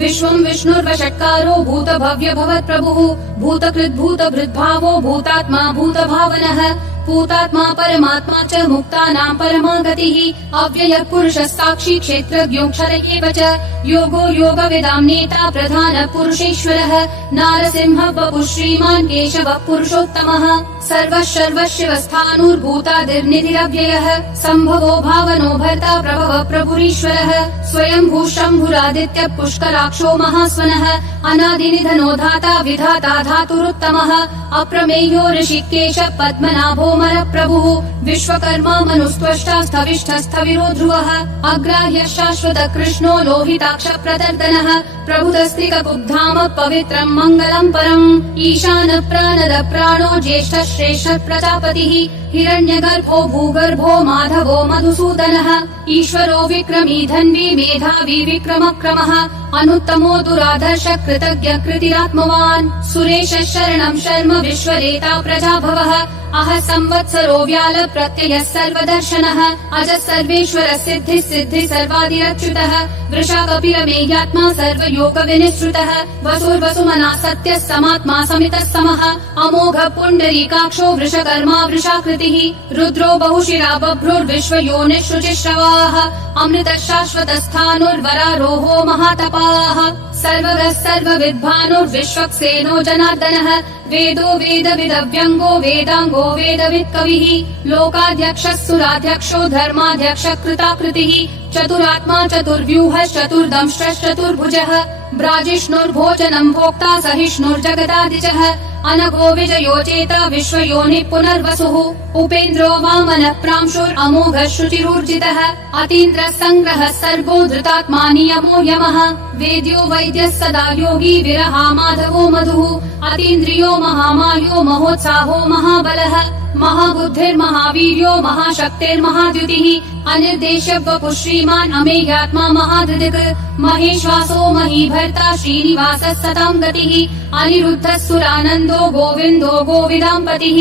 विश्वं विष्णुर्वषट्कारो भूतभव्य भवत्प्रभुः भूतकृद्भूतभृद्भावो भूतात्मा भूतभावनः भूतात्मा परमात्मा च मुक्तानां परमा गतिः अव्ययः पुरुषः साक्षी क्षेत्रज्ञोऽक्षर एव च योगो योगविदां नेता प्रधानः पुरुषेश्वरः नारसिंहः वपुः श्रीमान् केशवः पुरुषोत्तमः सर्वशिवस्थाणुर्भूतादिर्निधिरव्ययः सम्भवो भावनो भर्ता प्रभवः प्रभुरीश्वरः स्वयंभू शम्भुरादित्यः पुष्कराक्षो महास्वनः अनादिनिधनो धाता विधाता धातुरुत्तमः अप्रमेयो ऋषिकेश पद्मनाभो मरप्रभुः विश्वकर्मा मनुस्त्वष्टा स्थविष्ठस्थविरो ध्रुवः अग्राह्य शाश्वत कृष्णो लोहिताक्ष प्रदर्दनः प्रभुतस्त्रिककुब्धाम पवित्रं मङ्गलं परम् ईशान प्राणद प्राणो ज्येष्ठ श्रेष्ठ प्रजापतिः हिरण्यगर्भो भूगर्भो माधवो मधुसूदनः ईश्वरो विक्रमी धन्वी मेधावी विक्रमक्रमः अनुत्तमो दुराधर्ष कृतज्ञ कृतिरात्मवान् सुरेश शरणं शर्म विश्वरेता प्रजाभवः अह संवत्सरो व्याल प्रत्ययः सर्वदर्शनः अज सर्वेश्वर सिद्धि सिद्धि सर्वादिरच्युतः वृषा कपिलमेयात्मा सर्वयोग विनिश्रुतः वसुर्वसुमना सत्यः समात्मा समितः समः अमोघ पुण्डरीकाक्षो वृषकर्मा वृषाकृतिः रुद्रो बहुशिरा बभ्रुर्विश्वयोनिः शुचिश्रवाः अमृतः शाश्वतस्थाणुर्वरारोहो महातपाः सर्वगः सर्वविद्भानुर्विश्वक्सेनो जनार्दनः वेदो वेदविदव्यङ्गो वेदाङ्गो वेदवित्कविः लोकाध्यक्षः सुराध्यक्षो धर्माध्यक्ष कृताकृतिः चतुरात्मा चतुर्व्यूहश्चतुर्दंष्ट्रश्चतुर्भुजः ब्राजिष्णुर्भोजनं भोक्ता सहिष्णुर्जगदादिजः अनघो विजयो चेता विश्वयोनिः पुनर्वसुः उपेन्द्रो वामनः प्रांशुरमोघः शुचिरूर्जितः अतीन्द्रः सङ्ग्रहः सर्गो धृतात्मा नियमो यमः वेद्यो वैद्यः सदा योगी विरहा माधवो मधुः अतीन्द्रियो महामायो महोत्साहो महाबलः महाबुद्धिर्महावीर्यो महाशक्तिर्महाद्युतिः अनिर्देश्य वपुः श्रीमान् अमेयात्मा महाधृदिक् महेश्वासो महीभर्ता श्रीनिवासः सतां गतिः अनिरुद्धः सुरानन्दो गोविन्दो गोविदाम्पतिः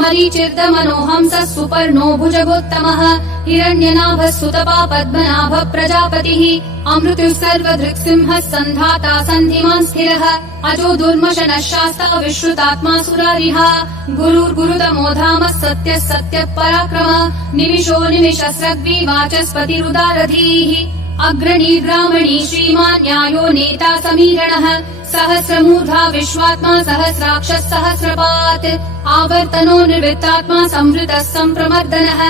मरीचिर्दमनोहंसः सुपर्णो भुजगोत्तमः हिरण्यनाभः सुतपा पद्मनाभः प्रजापतिः अमृतुः सर्वधृक्सिंहः सन्धाता सन्धिमान् स्थिरः अजो दुर्मशनः शास्ता विश्रुतात्मा सुरारिः गुरुर्गुरुतमो धामः सत्यः सत्यः पराक्रमः निमिषो निमिषस्रग्वी वाचस्पतिरुदारधीः अग्रणी ब्राह्मणी श्रीमान् न्यायो नेता समीरणः सहस्रमूर्धा विश्वात्मा सहस्राक्षः सहस्रपात् आवर्तनो निर्वृत्तात्मा संवृतः सम्प्रमर्दनः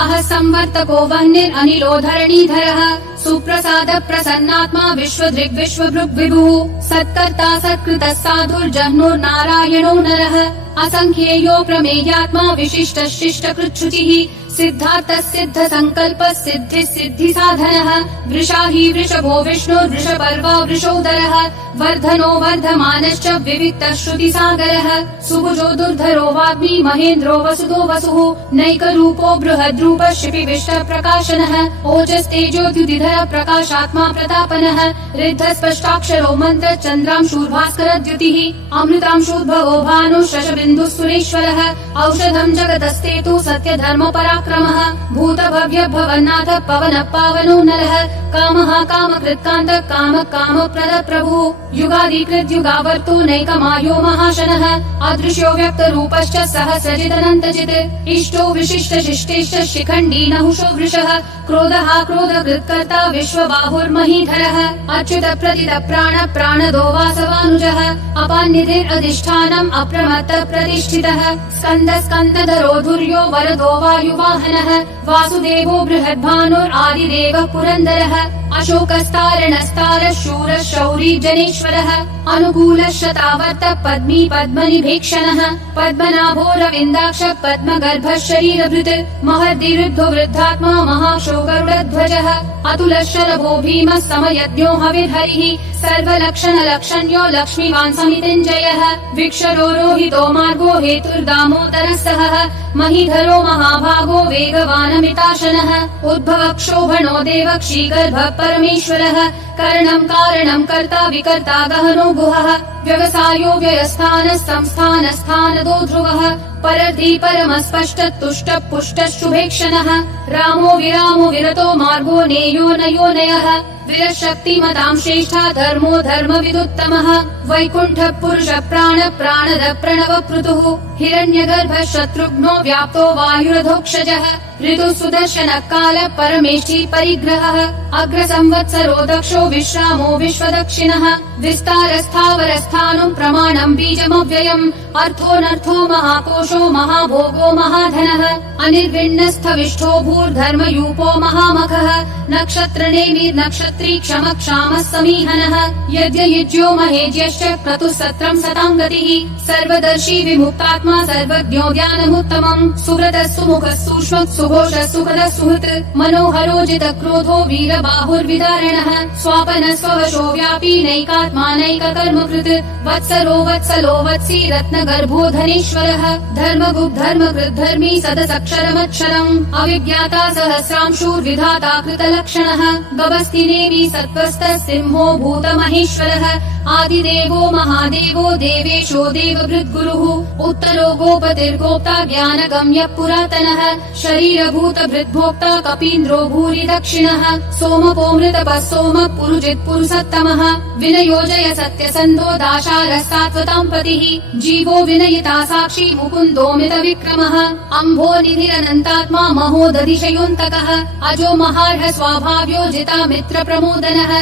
अह संवर्तको वह्निरनिलो धरणीधरः सुप्रसाद प्रसन्नात्मा विश्वदृग् विश्वभृग् विभुः सत्कर्ता सत्कृतः साधुर्जह्नुर्नारायणो नरः असंख्येयो प्रमेयात्मा विशिष्टः शिष्टकृच्छुचिः सिद्धार्थः सिद्ध संकल्पः सिद्धिः सिद्धि साधनः वृषाही वृषभो विष्णुर्वृषपर्वा वृषोदरः वर्धनो वर्धमानश्च विविक्तः श्रुतिसागरः सुभुजो दुर्धरो वाग्मी महेन्द्रो वसुदो वसुः नैकरूपो बृहद्रूपः शिपिविष्टः प्रकाशनः ओजस्तेजोद्युतिधरः प्रकाशात्मा प्रतापनः ऋद्धः स्पष्टाक्षरो मन्त्रः चन्द्रांशूर्भास्करद्युतिः अमृतांशूद्भवो भानुः शशबिन्दुः सुरेश्वरः औषधं जगतस्तेतु सत्यधर्म पराक्रमः भूतभव्य भवन्नाथ पवनः पावनो नरः कामः कामकृत्कान्तः काम कामप्रद प्रभुः युगादिकृत् युगावर्तो नैकमायो महाशनः अदृश्यो व्यक्तरूपश्च सहस्रजिदनन्तजित् इष्टो विशिष्ट शिष्टेश्च शिखण्डी नहुषो वृषः क्रोधः क्रोधकृत्कर्ता विश्वबाहुर्महीधरः अच्युत प्रतित प्राण प्राणदो वासवानुजः अपान्निधिरधिष्ठानम् अप्रमत्त प्रतिष्ठितः स्कन्द स्कन्दधरो धुर्यो वरदो वायुवाहनः वासुदेवो बृहद्भानुरादिदेवः पुरन्दरः अशोकस्तारणस्तारः शूरः शौरी जनेश्वरः अनुकूलः शतावर्तः पद्मी पद्मनिभीक्षणः पद्मनाभो रविन्दाक्षः पद्मगर्भः शरीरभृत् महद्दिवृद्धो वृद्धात्मा महाशो गरुडध्वजः अतुलः शरभो भीमः समयज्ञो हविर्हरिः सर्वलक्षण लक्षण्यो लक्ष्मीवान् समितिञ्जयः विक्षरो रोहितो मार्गो हेतुर्दामोदरः सहः महीधरो महाभागो वेगवानमिताशनः उद्भवः क्षोभणो देवः क्षीगर्भः परमेश्वरः करणं कारणं कर्ता विकर्ता गहनो गुहः व्यवसायो व्ययस्थानः संस्थानस्थानदो ध्रुवः परधी परमस्पष्ट तुष्ट पुष्ट शुभेक्षणः रामो विरामो विरतो मार्गो नेयो नयो नयः वीरशक्तिमतां श्रेष्ठा धर्मो धर्मविदुत्तमः वैकुण्ठ पुरुष प्राण प्राणद प्रणव पृथुः हिरण्यगर्भ शत्रुघ्नो व्याप्तो वायुरधोक्षजः ऋतु सुदर्शन काल परमेष्ठी परिग्रहः अग्र संवत्सरो दक्षो विश्रामो विश्वदक्षिणः विस्तारस्थावरस्थानं प्रमाणं बीजमव्ययम् अर्थोऽनर्थो महाकोशो महाभोगो महाधनः अनिर्विण्णस्थविष्ठो भूर्धर्मयूपो महामखः नक्षत्रनेमि नक्षत्री क्षम क्षामः समीहनः यज्ञयुज्यो महेज्यश्च क्रतुः सत्रं सतां गतिः सर्वदर्शी विमुक्तात्मा सर्वज्ञो ज्ञानमुत्तमम् सुव्रतः सुमुखः सूक्ष्मः सुघोषः सुखदः सुहृत् मनोहरो जितक्रोधो वीरबाहुर्विदारणः स्वापनः स्ववशो व्यापी नैकात्मा नैककर्मकृत् वत्सरो वत्सलो वत्सी रत्नगर्भो धनेश्वरः धर्मगुप् धर्मकृत् धर्मी सदसक्षरमक्षरम् अविज्ञाता सहस्रांशुर्विधाता कृतलक्षणः गभस्तिनेमि सत्त्वस्तः सिंहो भूतमहेश्वरः आदिदेवो महादेवो देवेशो देवभृद्गुरुः उत्तरो गोपतिर्गोप्ता ज्ञानगम्यः पुरातनः शरीरभूतभृद्भोक्ता कपीन्द्रो भूरि दक्षिणः सोमपोमृतपः सोमः पुरुजित् पुरुषोत्तमः विनयोजय सत्यसन्धो दाशारस्सात्वतां पतिः जीवो विनयिता साक्षी मुकुन्दोमित विक्रमः अम्भो निधिरनन्तात्मा महोदधिशयोऽन्तकः अजो महार्ह स्वाभाव्यो जिता मित्र प्रमोदनः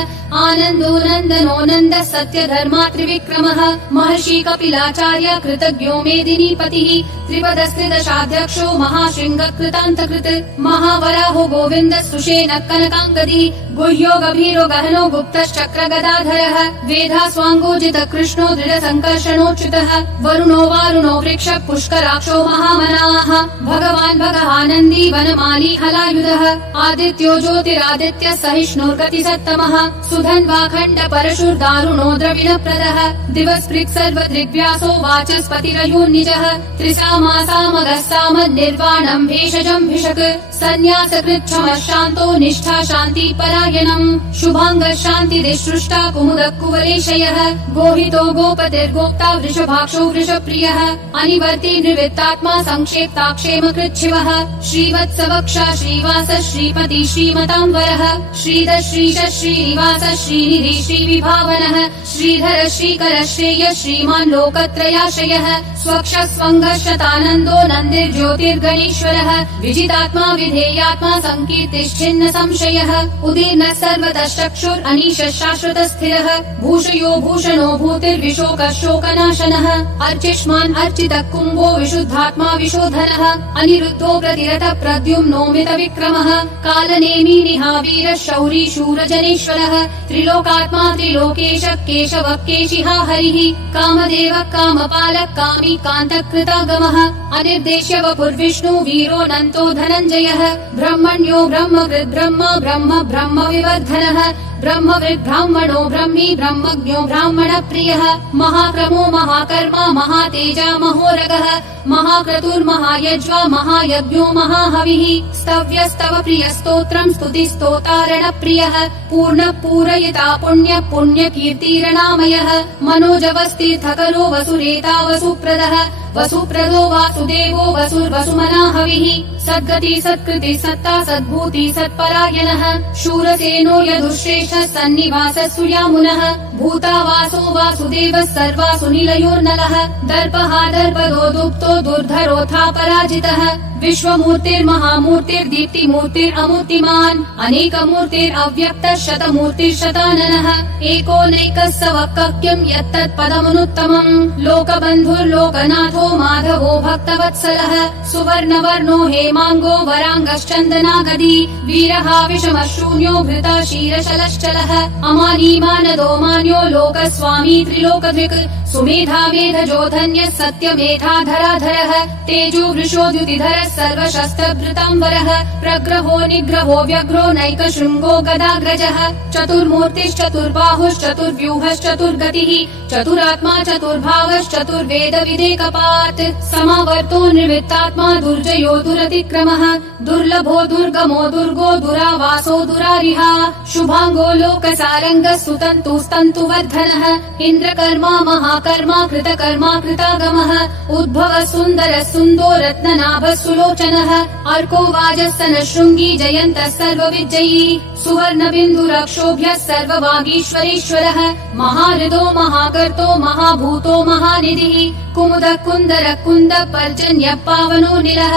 आनन्दो नन्दनो नन्दः सत्य धर्मा त्रिविक्रमः महर्षि कपिलाचार्य कृतज्ञो मेदिनीपतिः त्रिपदस्त्रिदशाध्यक्षो महाशृङ्ग कृतान्तकृत् महावराहो गोविन्द सुषेण कनकाङ्गदिः गुह्यो गभीरो गहनो गुप्तश्चक्र गदाधरः वेधास्वाङ्गोजित कृष्णो दृढ संकर्षणोच्युतः वरुणो वारुणो वृक्ष पुष्कराक्षो महामनाः भगवान् भगहानन्दी वनमाली हलायुधः आदित्यो ज्योतिरादित्य सहिष्णुर्गतिसत्तमः सुधन्वाखण्ड परशुर्दारुणो द्रविणप्रदः दिवस्पृक् सर्वदृग्व्यासो वाचस्पतिरयोर्निजः त्रिसामासामगः सामन्निर्वाणम् भेषजम् भिषक् सन्न्यासकृच्छमः शान्तो निष्ठा शान्ति परायणम् शुभाङ्गः शान्तिदिसृष्टा कुमुदः कुवलेशयः गोहितो गोपतिर्गोप्ता वृषभाक्षो वृषप्रियः अनिवर्ति निवृत्तात्मा संक्षेप्ता क्षेमकृच्छिवः श्रीवत्सवक्षा श्रीवास श्रीपति श्रीमताम्बरः श्रीधर श्रीश श्रीनिवास श्रीनिधि श्रीविभावनः श्रीधर श्रीकर श्रेय श्रीमान् लोकत्रयाश्रयः स्वक्ष स्वङ्गः शतानन्दो नन्दिर्ज्योतिर्गणेश्वरः विजितात्मा विधेयात्मा संकीर्तिश्चिन्न संशयः उदीर्णः सर्वतः चक्षुर् अनीशः शाश्वत स्थिरः भूषयो भूषणो भूतिर्विशोकः शोकनाशनः अर्चिष्मान् अर्चितः कुम्भो विशुद्धात्मा विशोधनः अनिरुद्धो प्रतिरतः प्रद्युम्नोमित विक्रमः कालनेमी निहावीरः शौरी शूरजनेश्वरः त्रिलोकात्मा त्रिलोकेश केशवः केशिहा हरिः कामदेवः कामपालः कामी कान्तकृतागमः अनिर्देश्य वपुर्विष्णु वीरो नन्तो धनञ्जयः ब्रह्मण्यो ब्रह्मकृत् ब्रह्म ब्रह्म ब्रह्म विवर्धनः ब्रह्मवृद् ब्राह्मणो ब्रह्मी ब्रह्मज्ञो ब्राह्मण प्रियः महाक्रमो महाकर्मा महातेजा महोरगः महाक्रतुर्महायज्वा महायज्ञो महाहविः स्तव्यस्तव प्रिय स्तोत्रम् स्तुतिस्तोतारण प्रियः पूर्ण पूरयिता पुण्य पुण्य कीर्तिरणामयः मनोजवस्तीर्थकरो वसुरेता वसुप्रदः वसुप्रदो वासुदेवो वसुर्वसुमना हविः सद्गति सत्कृति सत्ता सद्भूति सत्परायणः शूरसेनो यदुश्रेष्ठः सन्निवासः सुयामुनः भूतावासो वासुदेवः सर्वासु निलयोर्नलः दर्पः दर्पदो दुप्तो दुर्धरोऽथा पराजितः विश्वमूर्तिर्महामूर्तिर्दीप्तिमूर्तिरमूर्तिमान् अनेकमूर्तिरव्यक्तः शतमूर्तिर्शताननः एको नैकः स वक्क्यम् यत्तत्पदमनुत्तमम् लोकबन्धुर्लोकनाथो माधवो भक्तवत्सलः सुवर्णवर्णो हेमाङ्गो वराङ्गश्चन्दनागदी वीरः विषमः शून्यो भृता शीरशलश्चलः अमानीमानदो मान्यो लोकस्वामी त्रिलोकधृक् सुमेधा मेधजो धन्यः सत्यमेधाधराधरः तेजो वृषोद्युतिधरः सर्वशस्त्रभृताम्बरः प्रग्रहो निग्रहो व्यग्रो नैकशृङ्गो गदाग्रजः चतुर्मूर्तिश्चतुर्बाहुश्चतुर्व्यूहश्चतुर्गतिः चतुरात्मा चतुर्भावश्चतुर्वेद विदेकपात् समावर्तो निवृत्तात्मा दुर्जयो दुरतिक्रमः दुर्लभो दुर्गमो दुर्गो दुरावासो दुरारिहा शुभांगो लोकसारंगः सुतन्तुस्तन्तुवर्धनः इन्द्रकर्मा महाकर्मा कृतकर्मा कृतागमः उद्भवः सुन्दरः सुन्दो रत्ननाभः सुलोचनः अर्को वाजस्तनः शृङ्गी जयन्तः सर्वविजयी सुवर्णबिन्दुरक्षोभ्यः सर्ववागीश्वरेश्वरः महाहृदो महाकर्तो महाभूतो महानिधिः कुमुदः कुन्दरः कुन्दः पर्जन्यः पावनो निलः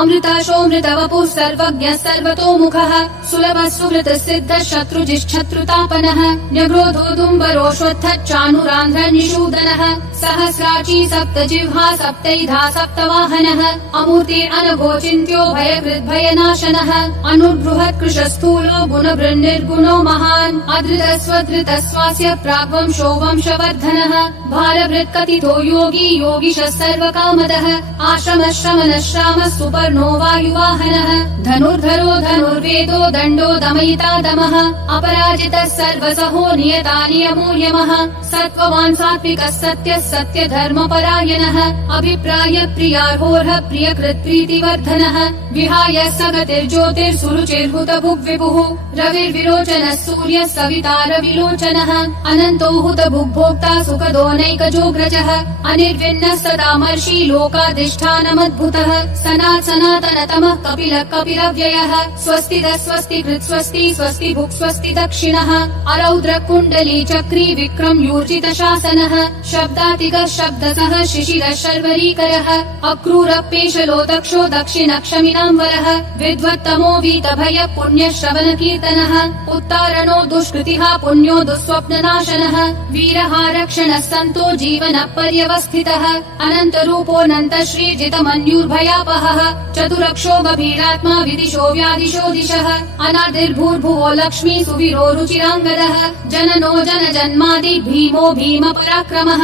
अमृताशोऽमृतवपुः सर्वज्ञः सर्वतोमुखः सुलभः सुहृतः सिद्धः शत्रुजिश्शत्रुतापनः न्यग्रोधोदुम्बरोऽश्वत्थः चाणुरान्ध्रः निषूदनः सहस्राची सप्तजिह्वा सप्तैधा सप्तवाहनः अमूर्तिरनघोचिन्त्यो भयकृद्भयनाशनः अनुर्बृहत् कृशस्थूलो गुणवृन्निर्गुणो महान् अधृतः स्वधृतः स्वास्य प्राग्वंशो वंशवर्धनः भारभृत्कथितो योगी योगिशः सर्वकामदः आश्रमः श्रमणः श्रामः सुपर्णो वायुवाहनः धनुर्धरो धनुर्वेदो दण्डो दमयिता दमः अपराजितः सर्वसहो नियता नियमो यमः सत्त्ववान् सात्विकः सत्यः सत्यधर्मपरायणः अभिप्राय प्रियार्होर्ह प्रियकृत् प्रीतिवर्धनः विहाय सगतिर्ज्योतिर्सुरुचिर्हुतभुग्विभुः रविर्विरोचनः सूर्यः सविता रविलोचनः अनन्तो हुतभुग्भोक्ता सुखदोनैकजोग्रजः अनिर्विण्णः सदामर्षि लोकाधिष्ठानमद्भुतः सनातनतमः कपिलः कपिलव्ययः स्वस्तिदः स्वस्तिकृत् स्वस्ति स्वस्ति भुक् स्वस्ति दक्षिणः अरौद्र कुण्डली चक्री विक्रम यूर्जित शासनः शब्दातिगः शब्दसः शिशिरः शर्वरीकरः अक्रूरः पेशलो दक्षो दक्षिणक्षमिनाम्बरः विद्वत्तमो वीतभय पुण्यश्रवण कीर्तनः उत्तारणो दुष्कृतिः पुण्यो दुःस्वप्ननाशनः वीरः रक्षणः सन्तो जीवनः पर्यवस्थितः अनन्तरूपोऽनन्त श्रीजितमन्युर्भयापहः चतुरक्षो गभीरात्मा विदिशो व्यादिशो दिशः अनादिर्भूर्भुवो लक्ष्मी सुवीरो रुचिराङ्गदः जननो जनजन्मादि भीमो भीम पराक्रमः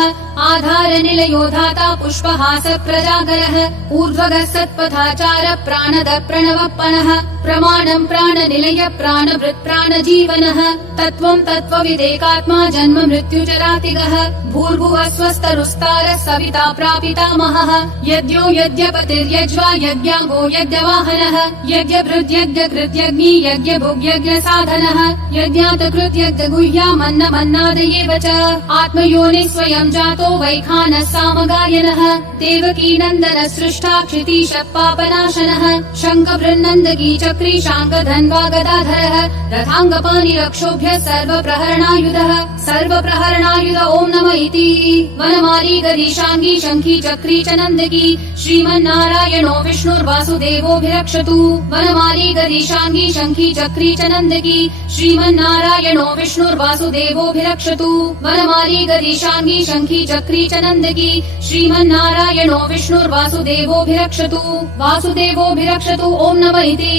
आधार निलयो धाता पुष्पहास प्रजागरः ऊर्ध्वगः सत्पथाचार प्राणद प्रणवप्पणः प्रमाणं प्राणनिलय प्राणभृत् प्राणजीवनः तत्त्वं तत्त्वविदेकात्मा जन्म मृत्युजरातिगः भूर्भुवः स्वस्तरुस्तारः सविता प्रापितामहः यज्ञो यज्ञपतिर्यज्वा यज्ञागो यज्ञवाहनः यज्ञभृद्यज्ञकृत्यग्नि यज्ञभुग्यज्ञसाधनः यज्ञातकृत्यज्ञगुह्यामन्नमन्नादयेव च आत्मयोनिः स्वयं जातो वैखानः सामगायनः देवकी नन्दन सृष्टा क्षितीशः पापनाशनः शङ्खबृन्नन्दकी चक्री शाङ्गधन्वा गदाधरः रथाङ्गपाणिरक्षोभ्यः सर्वप्रहरणायुधः सर्वप्रहरणायुध ॐ नमः इति वनमाली गरीशाङ्गी शङ्खी चक्री च नन्दकी श्रीमन्नारायणो विष्णुर्वासुदेवोऽभिरक्षतु वनमाली गरीशाङ्गी शङ्खी चक्री च नन्दकी श्रीमन्नारायणो विष्णुर्वासुदेवोऽभिरक्षतु वनमाली गरीशाङ्गी शङ्खी चक्री च नन्दकी श्रीमन्नारायणो विष्णुर्वासुदेवोऽभिरक्षतु वासुदेवोऽभिरक्षतु ॐ नमः इति